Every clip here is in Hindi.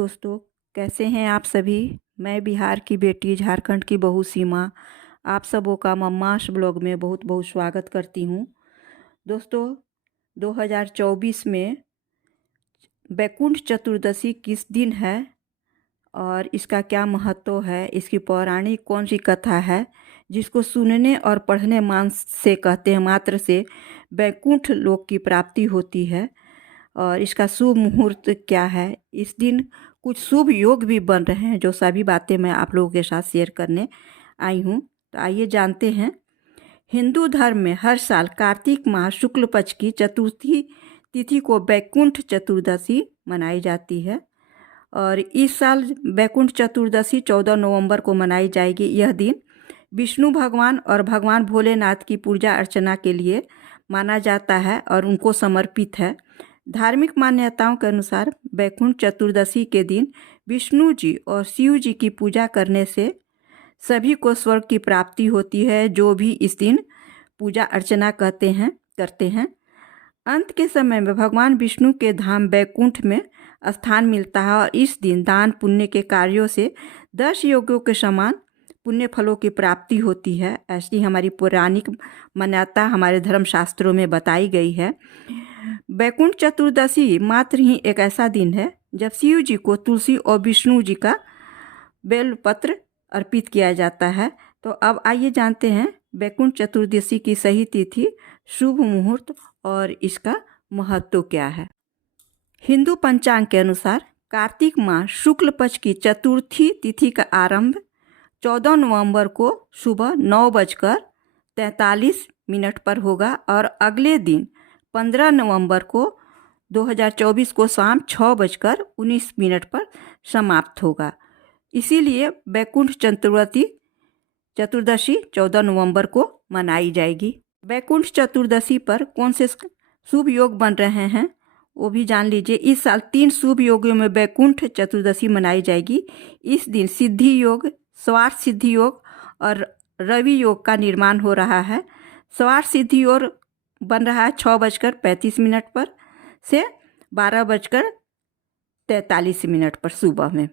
दोस्तों, कैसे हैं आप सभी। मैं बिहार की बेटी, झारखंड की बहू सीमा आप सबों का मम्मास ब्लॉग में बहुत बहुत स्वागत करती हूँ। दोस्तों, 2024 में बैकुंठ चतुर्दशी किस दिन है और इसका क्या महत्व है, इसकी पौराणिक कौन सी कथा है जिसको सुनने और पढ़ने से कहते हैं मात्र से बैकुंठ लोक की प्राप्ति होती है, और इसका शुभ मुहूर्त क्या है। इस दिन कुछ शुभ योग भी बन रहे हैं, जो सभी बातें मैं आप लोगों के साथ शेयर करने आई हूँ। तो आइए जानते हैं। हिंदू धर्म में हर साल कार्तिक माह शुक्ल पक्ष की चतुर्थी तिथि को बैकुंठ चतुर्दशी मनाई जाती है, और इस साल बैकुंठ चतुर्दशी 14 नवंबर को मनाई जाएगी। यह दिन विष्णु भगवान और भगवान भोलेनाथ की पूजा अर्चना के लिए माना जाता है और उनको समर्पित है। धार्मिक मान्यताओं के अनुसार बैकुंठ चतुर्दशी के दिन विष्णु जी और शिव जी की पूजा करने से सभी को स्वर्ग की प्राप्ति होती है, जो भी इस दिन पूजा अर्चना करते हैं। अंत के समय में भगवान विष्णु के धाम बैकुंठ में स्थान मिलता है, और इस दिन दान पुण्य के कार्यों से 10 योगों के समान पुण्य फलों की प्राप्ति होती है। ऐसी हमारी पौराणिक मान्यता हमारे धर्मशास्त्रों में बताई गई है। बैकुंठ चतुर्दशी मात्र ही एक ऐसा दिन है जब शिव जी को तुलसी और विष्णु जी का बेलपत्र अर्पित किया जाता है। तो अब आइए जानते हैं बैकुंठ चतुर्दशी की सही तिथि, शुभ मुहूर्त और इसका महत्व क्या है। हिंदू पंचांग के अनुसार कार्तिक माह शुक्ल पक्ष की चतुर्थी तिथि का आरंभ 14 नवंबर को सुबह 9:43 पर होगा, और अगले दिन 15 नवंबर को 2024 को शाम 6:19 पर समाप्त होगा। इसीलिए बैकुंठ चतुर्दशी 14 नवंबर को मनाई जाएगी। बैकुंठ चतुर्दशी पर कौन से शुभ योग बन रहे हैं वो भी जान लीजिए। इस साल 3 शुभ योगों में बैकुंठ चतुर्दशी मनाई जाएगी। इस दिन सिद्धि योग, स्वार्थ सिद्धि योग और रवि योग का निर्माण हो रहा है। स्वार्थ सिद्धि योग बन रहा है 6:35 पर से 12:43 पर सुबह में,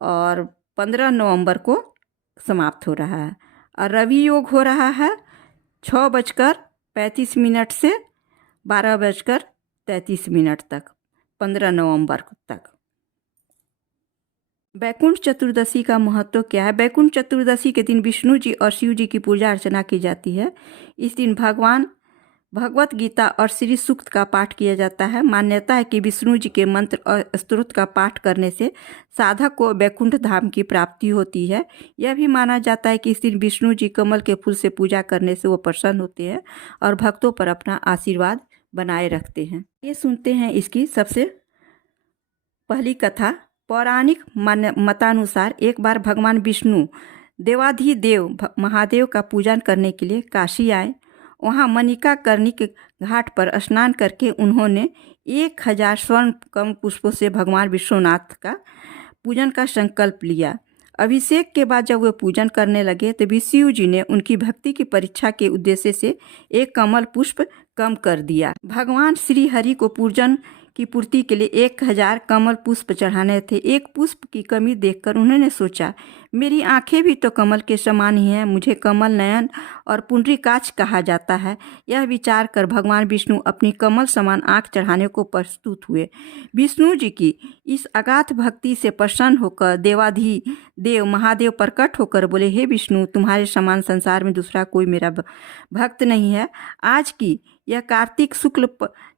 और 15 नवंबर को समाप्त हो रहा है। और रवि योग हो रहा है 6:35 से 12:33 तक, 15 नवंबर तक। बैकुंठ चतुर्दशी का महत्व क्या है। बैकुंठ चतुर्दशी के दिन विष्णु जी और शिव जी की पूजा अर्चना की जाती है। इस दिन भगवत गीता और श्री सूक्त का पाठ किया जाता है। मान्यता है कि विष्णु जी के मंत्र और स्तोत्र का पाठ करने से साधक को बैकुंठ धाम की प्राप्ति होती है। यह भी माना जाता है कि इस दिन विष्णु जी कमल के फूल से पूजा करने से वो प्रसन्न होते हैं और भक्तों पर अपना आशीर्वाद बनाए रखते हैं। ये सुनते हैं इसकी सबसे पहली कथा। पौराणिक मतानुसार एक बार भगवान विष्णु देवाधिदेव महादेव का पूजन करने के लिए काशी आए। वहाँ मनिका कर्णिक घाट पर स्नान करके उन्होंने 1000 स्वर्ण कमल पुष्पों से भगवान विश्वनाथ का पूजन का संकल्प लिया। अभिषेक के बाद जब वे पूजन करने लगे तो शिव जी ने उनकी भक्ति की परीक्षा के उद्देश्य से एक कमल पुष्प कम कर दिया। भगवान श्री हरि को पूजन की पूर्ति के लिए 1000 कमल पुष्प चढ़ाने थे। एक पुष्प की कमी देखकर उन्होंने सोचा, मेरी आंखें भी तो कमल के समान ही हैं, मुझे कमल नयन और पुंडरीकाक्ष कहा जाता है। यह विचार कर भगवान विष्णु अपनी कमल समान आंख चढ़ाने को प्रस्तुत हुए। विष्णु जी की इस अगाध भक्ति से प्रसन्न होकर देवाधिदेव महादेव प्रकट होकर बोले, हे विष्णु, तुम्हारे समान संसार में दूसरा कोई मेरा भक्त नहीं है। आज की यह कार्तिक शुक्ल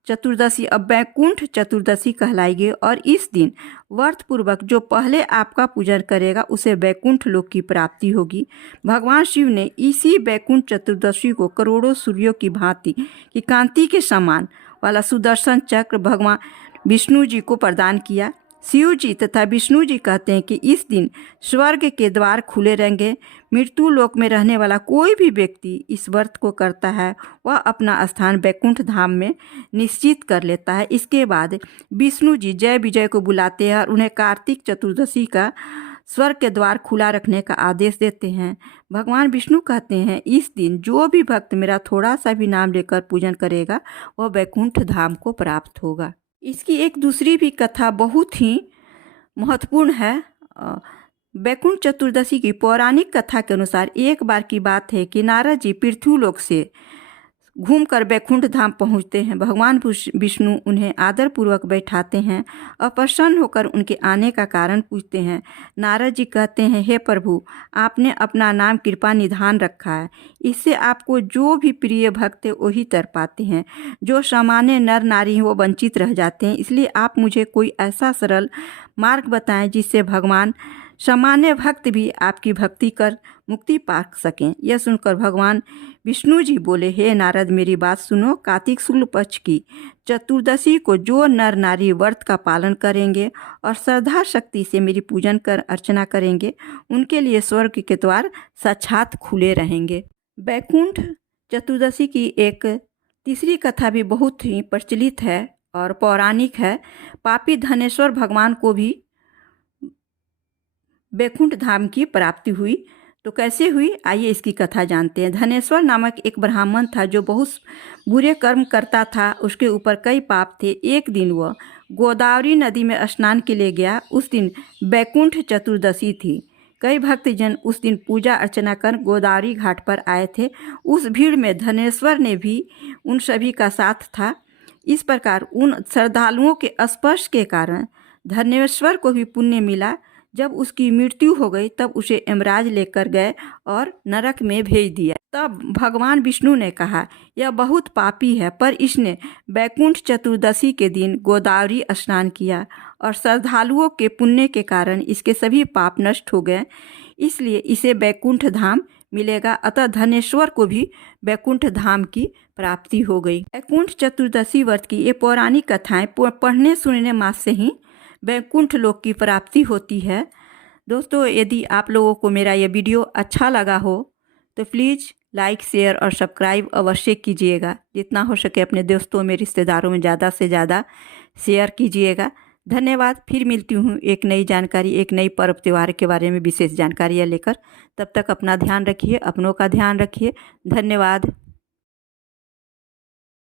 चतुर्दशी अब बैकुंठ चतुर्दशी कहलाएगी, और इस दिन व्रत पूर्वक जो पहले आपका पूजन करेगा उसे बैकुंठ लोक की प्राप्ति होगी। भगवान शिव ने इसी बैकुंठ चतुर्दशी को करोड़ों सूर्यों की भांति की कांति के समान वाला सुदर्शन चक्र भगवान विष्णु जी को प्रदान किया। शिव जी तथा विष्णु जी कहते हैं कि इस दिन स्वर्ग के द्वार खुले रहेंगे। मृत्यु लोक में रहने वाला कोई भी व्यक्ति इस व्रत को करता है वह अपना स्थान बैकुंठ धाम में निश्चित कर लेता है। इसके बाद विष्णु जी जय विजय को बुलाते हैं और उन्हें कार्तिक चतुर्दशी का स्वर्ग के द्वार खुला रखने का आदेश देते हैं। भगवान विष्णु कहते हैं, इस दिन जो भी भक्त मेरा थोड़ा सा भी नाम लेकर पूजन करेगा वह बैकुंठ धाम को प्राप्त होगा। इसकी एक दूसरी भी कथा बहुत ही महत्वपूर्ण है। वैकुंठ चतुर्दशी की पौराणिक कथा के अनुसार एक बार की बात है कि नारद जी पृथ्वीलोक से घूमकर वैकुंठ धाम पहुंचते हैं। भगवान विष्णु उन्हें आदरपूर्वक बैठाते हैं और प्रसन्न होकर उनके आने का कारण पूछते हैं। नारद जी कहते हैं, हे प्रभु, आपने अपना नाम कृपा निधान रखा है, इससे आपको जो भी प्रिय भक्त है वही तर पाते हैं। जो सामान्य नर नारी हैं वो वंचित रह जाते हैं। इसलिए आप मुझे कोई ऐसा सरल मार्ग बताएं जिससे भगवान सामान्य भक्त भी आपकी भक्ति कर मुक्ति पा सकें। यह सुनकर भगवान विष्णु जी बोले, हे नारद, मेरी बात सुनो। कार्तिक शुक्ल पक्ष की चतुर्दशी को जो नर नारी व्रत का पालन करेंगे और श्रद्धा शक्ति से मेरी पूजन कर अर्चना करेंगे, उनके लिए स्वर्ग के द्वार साक्षात खुले रहेंगे। वैकुंठ चतुर्दशी की एक तीसरी कथा भी बहुत ही प्रचलित है और पौराणिक है। पापी धनेश्वर भगवान को भी वैकुंठ धाम की प्राप्ति हुई। तो कैसे हुई, आइए इसकी कथा जानते हैं। धनेश्वर नामक एक ब्राह्मण था जो बहुत बुरे कर्म करता था। उसके ऊपर कई पाप थे। एक दिन वह गोदावरी नदी में स्नान के लिए गया। उस दिन वैकुंठ चतुर्दशी थी। कई भक्तजन उस दिन पूजा अर्चना कर गोदावरी घाट पर आए थे। उस भीड़ में धनेश्वर ने भी उन सभी का साथ था। इस प्रकार उन श्रद्धालुओं के स्पर्श के कारण धनेश्वर को भी पुण्य मिला। जब उसकी मृत्यु हो गई तब उसे यमराज लेकर गए और नरक में भेज दिया। तब भगवान विष्णु ने कहा, यह बहुत पापी है, पर इसने वैकुंठ चतुर्दशी के दिन गोदावरी स्नान किया और श्रद्धालुओं के पुण्य के कारण इसके सभी पाप नष्ट हो गए, इसलिए इसे वैकुंठ धाम मिलेगा। अतः धनेश्वर को भी वैकुंठ धाम की प्राप्ति हो गई। वैकुंठ चतुर्दशी व्रत की ये पौराणिक कथाएं पढ़ने सुनने मात्र से ही वैकुंठ लोक की प्राप्ति होती है। दोस्तों, यदि आप लोगों को मेरा यह वीडियो अच्छा लगा हो तो प्लीज़ लाइक, शेयर और सब्सक्राइब अवश्य कीजिएगा। जितना हो सके अपने दोस्तों में, रिश्तेदारों में ज़्यादा से ज़्यादा शेयर कीजिएगा। धन्यवाद। फिर मिलती हूँ एक नई जानकारी, एक नई पर्व त्यौहार के बारे में विशेष जानकारियाँ लेकर। तब तक अपना ध्यान रखिए, अपनों का ध्यान रखिए। धन्यवाद।